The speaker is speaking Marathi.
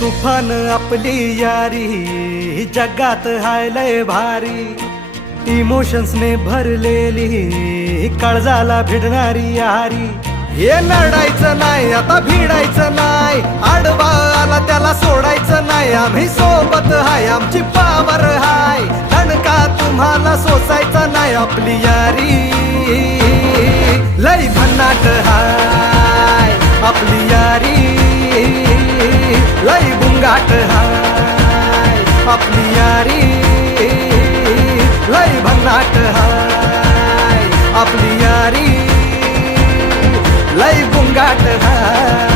तुफान आपली यारी जगात हाय लय भारी, इमोशन्स ने भरलेली काळजाला भिडणारी यारी। हे लढायचं नाही आता भिडायचं नाही, आडवा आला त्याला सोडायचं नाही, आम्ही सोबत हाय आमची पावर हाय, दणका तुम्हाला सोसायचा नाही। आपली यारी लय भन्नाट हाय, आपली यारी लय बुंगाट हाय, आपली यारी लय भन्नाट हाय, आपली यारी लय बुंगाट हाय।